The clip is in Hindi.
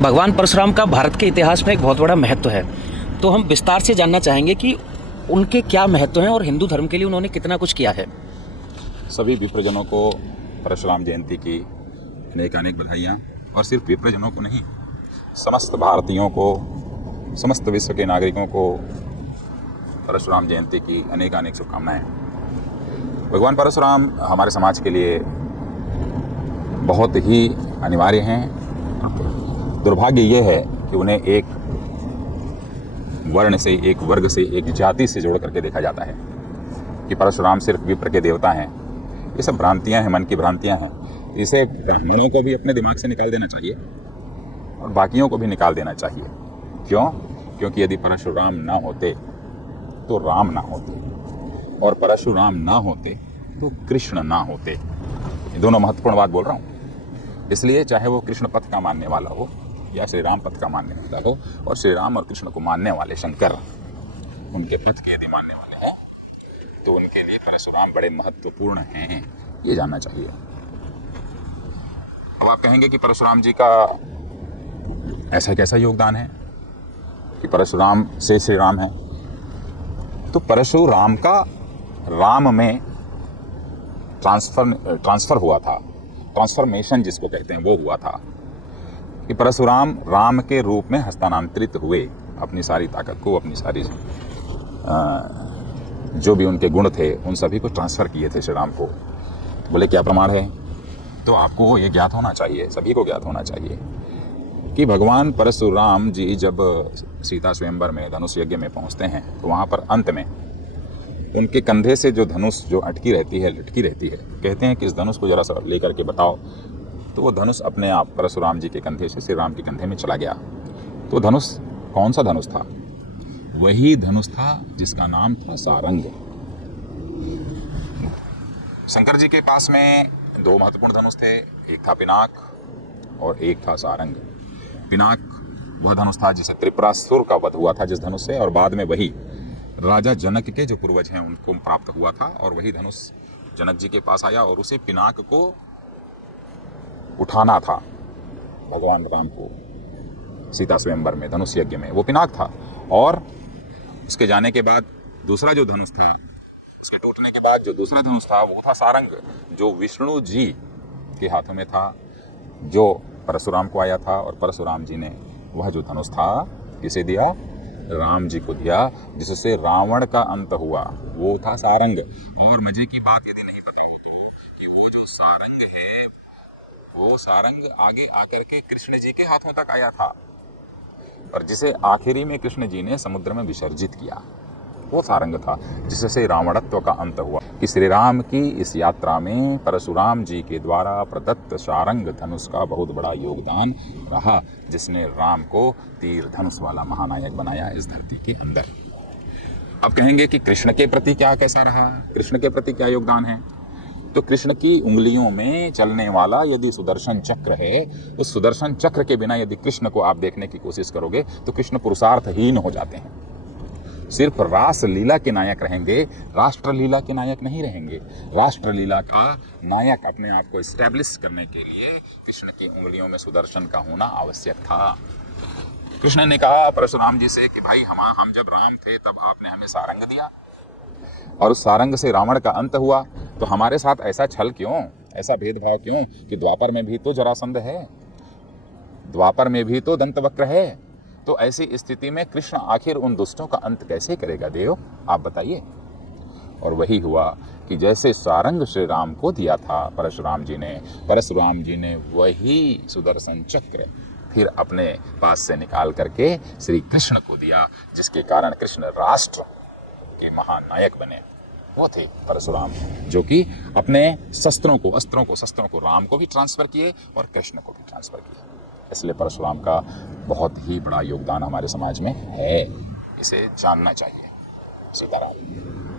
भगवान परशुराम का भारत के इतिहास में एक बहुत बड़ा महत्व है। तो हम विस्तार से जानना चाहेंगे कि उनके क्या महत्व हैं और हिंदू धर्म के लिए उन्होंने कितना कुछ किया है। सभी विप्रजनों को परशुराम जयंती की अनेक अनेक बधाइयाँ, और सिर्फ विप्रजनों को नहीं, समस्त भारतीयों को, समस्त विश्व के नागरिकों को परशुराम जयंती की अनेक अनेक शुभकामनाएँ। भगवान परशुराम हमारे समाज के लिए बहुत ही अनिवार्य हैं। दुर्भाग्य ये है कि उन्हें एक वर्ण से, एक वर्ग से, एक जाति से जोड़ करके देखा जाता है कि परशुराम सिर्फ विप्र के देवता हैं। ये सब भ्रांतियां हैं, मन की भ्रांतियां हैं। इसे ब्राह्मणों को भी अपने दिमाग से निकाल देना चाहिए और बाकियों को भी निकाल देना चाहिए। क्यों? क्योंकि यदि परशुराम ना होते तो राम ना होते, और परशुराम ना होते तो कृष्ण ना होते। ये दोनों महत्वपूर्ण बात बोल रहा हूँ। इसलिए चाहे वो कृष्ण पथ का मानने वाला हो या श्री राम पथ का मानने वाला हो, और श्री राम और कृष्ण को मानने वाले शंकर उनके पथ के यदि मानने वाले हैं, तो उनके लिए परशुराम बड़े महत्वपूर्ण हैं, ये जानना चाहिए। अब आप कहेंगे कि परशुराम जी का ऐसा कैसा योगदान है कि परशुराम से श्री राम है। तो परशुराम का राम में ट्रांसफर हुआ था, ट्रांसफॉर्मेशन जिसको कहते हैं वो हुआ था कि परशुराम राम के रूप में हस्तांतरित हुए। अपनी सारी ताकत को, अपनी सारी जो भी उनके गुण थे उन सभी को ट्रांसफ़र किए थे श्री राम को। बोले क्या प्रमाण है? तो आपको ये ज्ञात होना चाहिए, सभी को ज्ञात होना चाहिए कि भगवान परशुराम जी जब सीता स्वयंवर में धनुष यज्ञ में पहुंचते हैं, तो वहाँ पर अंत में उनके कंधे से जो धनुष जो अटकी रहती है, लटकी रहती है, कहते हैं कि इस धनुष को जरा सा लेकर के बताओ। तो वो धनुष अपने आप परशुराम जी के कंधे से श्री राम के कंधे में चला गया। तो धनुष कौन सा धनुष था? वही धनुष था जिसका नाम था सारंग। शंकर जी के पास में दो महत्वपूर्ण धनुष थे, एक था पिनाक और एक था सारंग। पिनाक वह धनुष था जिसे त्रिपुरासुर का वध हुआ था जिस धनुष से, और बाद में वही राजा जनक के जो पूर्वज हैं उनको प्राप्त हुआ था, और वही धनुष जनक जी के पास आया और उसे पिनाक को उठाना था भगवान राम को सीता स्वयंवर में धनुष यज्ञ में, वो पिनाक था। और उसके जाने के बाद दूसरा जो धनुष था, उसके टूटने के बाद जो दूसरा धनुष था वो था सारंग, जो विष्णु जी के हाथों में था, जो परशुराम को आया था। और परशुराम जी ने वह जो धनुष था किसे दिया? राम जी को दिया, जिससे रावण का अंत हुआ, वो था सारंग। और मजे की बात यदि नहीं पता हो तो कि वो जो सारंग है, वो सारंग आगे आकर के कृष्ण जी के हाथों तक आया था, और जिसे आखिरी में कृष्ण जी ने समुद्र में विसर्जित किया, वो सारंग था जिससे रावणत्व का अंत हुआ। कि श्री राम की इस यात्रा में परशुराम जी के द्वारा प्रदत्त सारंग धनुष का बहुत बड़ा योगदान रहा, जिसने राम को तीर धनुष वाला महानायक बनाया इस धरती के अंदर। अब कहेंगे कि कृष्ण के प्रति क्या कैसा रहा, कृष्ण के प्रति क्या योगदान है? तो कृष्ण की उंगलियों में चलने वाला यदि सुदर्शन चक्र है, उस सुदर्शन चक्र के बिना यदि कृष्ण को आप देखने की कोशिश करोगे तो कृष्ण पुरुषार्थहीन हो जाते हैं। सिर्फ रास लीला के नायक रहेंगे, राष्ट्र लीला के नायक नहीं रहेंगे। राष्ट्र लीला का नायक अपने आप को एस्टैब्लिश करने के लिए कृष्ण की उंगलियों में सुदर्शन का होना आवश्यक था। कृष्ण ने कहा परशुराम जी से कि भाई हम जब राम थे तब आपने हमें सारंग दिया, और उस सारंग से रावण का अंत हुआ, तो हमारे साथ ऐसा छल क्यों, ऐसा भेदभाव क्यों? कि द्वापर में भी तो जरासंध है, द्वापर में भी तो दंतवक्र है। तो ऐसी स्थिति में कृष्ण आखिर उन दुष्टों का अंत कैसे करेगा देव, आप बताइए। और वही हुआ कि जैसे सारंग श्री राम को दिया था परशुराम जी ने वही सुदर्शन चक्र फिर अपने पास से निकाल करके श्री कृष्ण को दिया, जिसके कारण कृष्ण राष्ट्र के महानायक बने। वो थे परशुराम, जो कि अपने शस्त्रों को राम को भी ट्रांसफर किए और कृष्ण को भी ट्रांसफर किए। इसलिए परशुराम का बहुत ही बड़ा योगदान हमारे समाज में है, इसे जानना चाहिए। सीताराम।